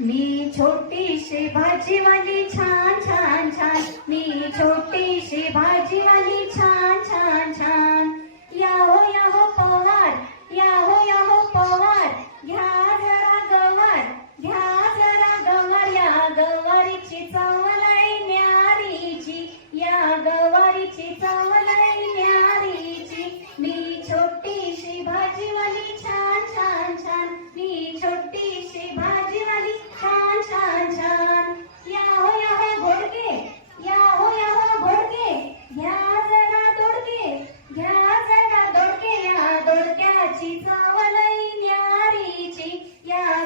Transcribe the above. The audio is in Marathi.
मी छोटीशी भाजीवाली छान छान छान, मी छोटीशी भाजीवाली छान छान छान. या हो पवार, या हो पवार, घ्या जरा गवार, घ्या जरा गवार. या गवारीची चव लय न्यारीची, या गवारीची चव लय न्यारीची. मी छोटीशी भाजीवाली छान छान छान, मी छोटीशी भाजीवाली छान छान छान. या हो घोडके, या हो घोडके, घ्या जरा दोडके, घ्या जरा दोडके. या दोडक्याची चव लय न्यारीची, या